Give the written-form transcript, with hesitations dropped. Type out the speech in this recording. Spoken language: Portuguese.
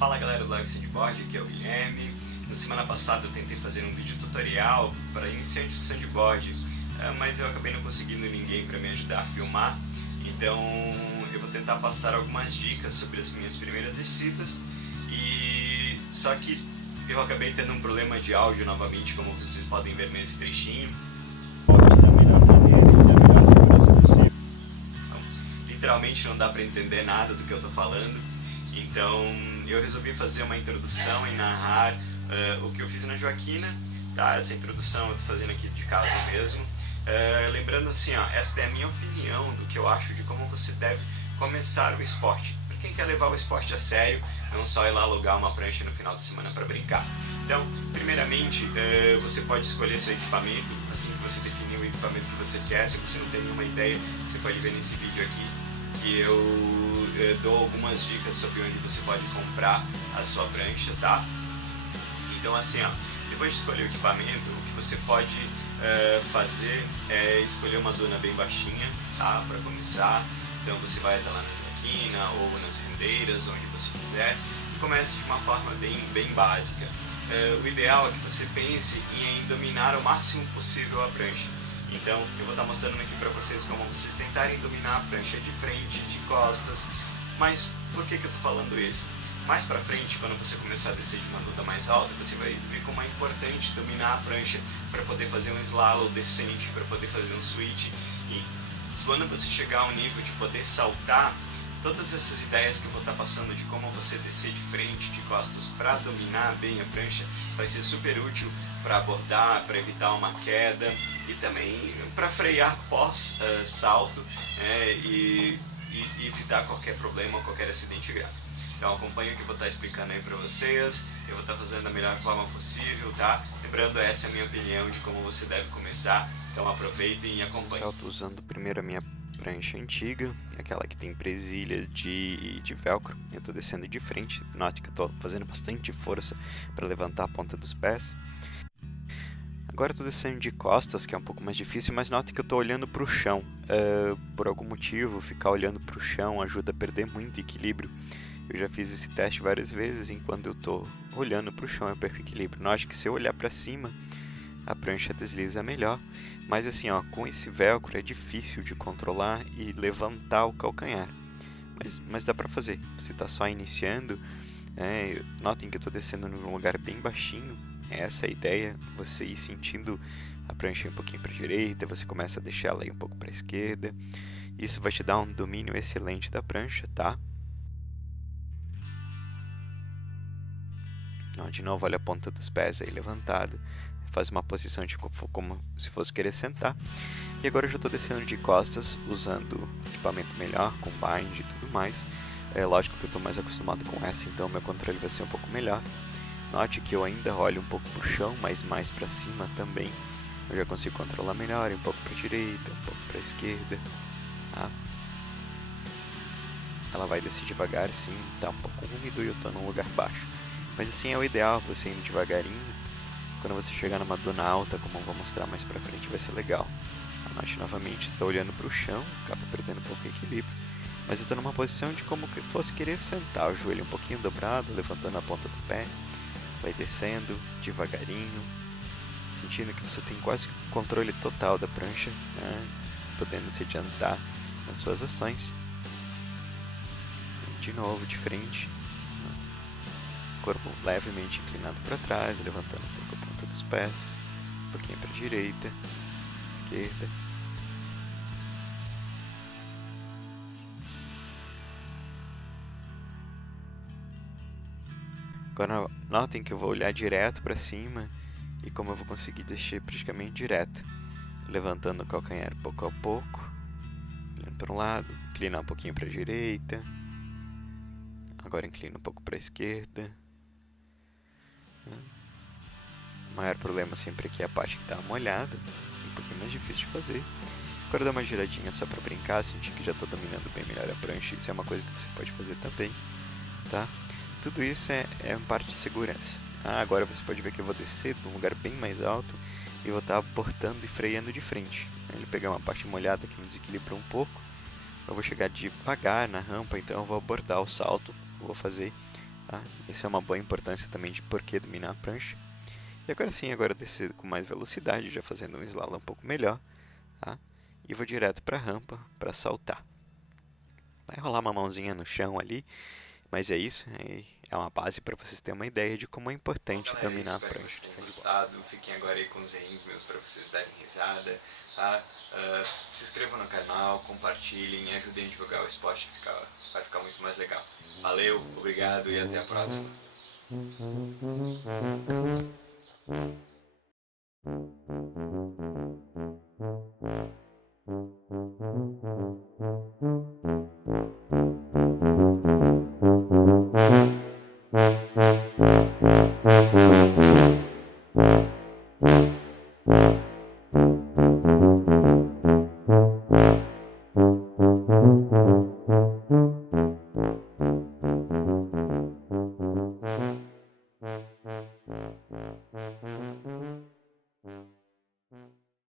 Fala galera do Live Sandboard, aqui é o Guilherme. Na semana passada eu tentei fazer um vídeo tutorial para iniciantes de sandboard, mas eu acabei não conseguindo ninguém para me ajudar a filmar, então eu vou tentar passar algumas dicas sobre as minhas primeiras descidas, e só que eu acabei tendo um problema de áudio novamente, como vocês podem ver nesse trechinho. Da melhor maneira e da melhor segurança possível. Então, literalmente não dá para entender nada do que eu estou falando, então eu resolvi fazer uma introdução e narrar o que eu fiz na Joaquina, tá? Essa introdução eu estou fazendo aqui de casa mesmo. Lembrando assim, ó, esta é a minha opinião do que eu acho de como você deve começar o esporte. Para quem quer levar o esporte a sério, não só ir lá alugar uma prancha no final de semana para brincar. Então, primeiramente, você pode escolher seu equipamento, assim que você definir o equipamento que você quer. Se você não tem nenhuma ideia, você pode ver nesse vídeo aqui, que eu dou algumas dicas sobre onde você pode comprar a sua prancha, tá? Então assim, ó, depois de escolher o equipamento, o que você pode fazer é escolher uma duna bem baixinha, tá? Para começar. Então você vai até lá na Joaquina ou nas rendeiras, onde você quiser, e comece de uma forma bem básica. O ideal é que você pense em dominar o máximo possível a prancha. Então eu vou estar mostrando aqui para vocês como vocês tentarem dominar a prancha de frente, de costas. Mas por que eu estou falando isso? Mais para frente, quando você começar a descer de uma duna mais alta, você vai ver como é importante dominar a prancha para poder fazer um slalom decente, para poder fazer um switch. E quando você chegar ao nível de poder saltar, todas essas ideias que eu vou estar passando de como você descer de frente, de costas, para dominar bem a prancha, vai ser super útil para abordar, para evitar uma queda e também para frear pós-salto e evitar qualquer problema ou qualquer acidente grave. Então acompanha o que eu vou estar explicando aí para vocês, eu vou estar fazendo da melhor forma possível, tá? Lembrando, essa é a minha opinião de como você deve começar, então aproveitem e acompanhem. Eu estou usando primeiro a minha prancha antiga, aquela que tem presilha de velcro. Eu estou descendo de frente, note que eu estou fazendo bastante força para levantar a ponta dos pés. Agora eu estou descendo de costas, que é um pouco mais difícil, mas note que eu estou olhando para o chão. Por algum motivo, ficar olhando para o chão ajuda a perder muito equilíbrio. Eu já fiz esse teste várias vezes, enquanto eu estou olhando para o chão eu perco equilíbrio. Note que se eu olhar para cima, a prancha desliza melhor, mas assim, ó, com esse velcro é difícil de controlar e levantar o calcanhar. Mas dá para fazer. Você está só iniciando. Notem que eu estou descendo num lugar bem baixinho. Essa é a ideia, você ir sentindo a prancha um pouquinho para a direita, você começa a deixar ela aí um pouco para a esquerda. Isso vai te dar um domínio excelente da prancha, tá? De novo, olha a ponta dos pés aí levantada, faz uma posição de como se fosse querer sentar. E agora eu já estou descendo de costas, usando equipamento melhor, com bind e tudo mais. É lógico que eu estou mais acostumado com essa, então meu controle vai ser um pouco melhor. Note que eu ainda olho um pouco para o chão, mas mais para cima também. Eu já consigo controlar melhor, um pouco para a direita, um pouco para a esquerda. Tá? Ela vai descer devagar, sim, tá um pouco úmido e eu estou num lugar baixo. Mas assim é o ideal, você indo devagarinho. Quando você chegar numa duna alta, como eu vou mostrar mais pra frente, vai ser legal. Anote novamente, estou olhando para o chão, acaba perdendo um pouco de equilíbrio. Mas eu estou numa posição de como que fosse querer sentar, o joelho um pouquinho dobrado, levantando a ponta do pé. Vai descendo devagarinho, sentindo que você tem quase controle total da prancha, né? Podendo se adiantar nas suas ações. De novo, de frente. Corpo levemente inclinado para trás, levantando um pouco a ponta dos pés, um pouquinho para a direita, esquerda. Agora notem que eu vou olhar direto para cima e como eu vou conseguir descer praticamente direto, levantando o calcanhar pouco a pouco, olhando para um lado, inclinar um pouquinho para a direita, agora inclina um pouco para a esquerda. O maior problema sempre aqui é a parte que está molhada, um pouquinho mais difícil de fazer. Agora dá uma giradinha só para brincar, sentir que já estou dominando bem melhor a prancha, isso é uma coisa que você pode fazer também, tá? Tudo isso é parte de segurança. Agora você pode ver que eu vou descer de um lugar bem mais alto e vou estar abortando e freando de frente. Ele pegar uma parte molhada que me desequilibra um pouco, eu vou chegar devagar na rampa, então eu vou abordar o salto, vou fazer Tá? Essa é uma boa importância também de por que dominar a prancha. E agora sim, agora descer com mais velocidade, já fazendo um slalom um pouco melhor. Tá? E vou direto para a rampa para saltar. Vai rolar uma mãozinha no chão ali, mas é isso. É uma base para vocês terem uma ideia de como é importante Galera, dominar a espero que prancha vocês de tenham sandboard. gostado. Fiquem agora aí com os errinhos meus para vocês darem risada. Tá? Se inscrevam no canal, compartilhem, ajudem a divulgar o esporte, vai ficar muito mais legal. Valeu, obrigado e até a próxima.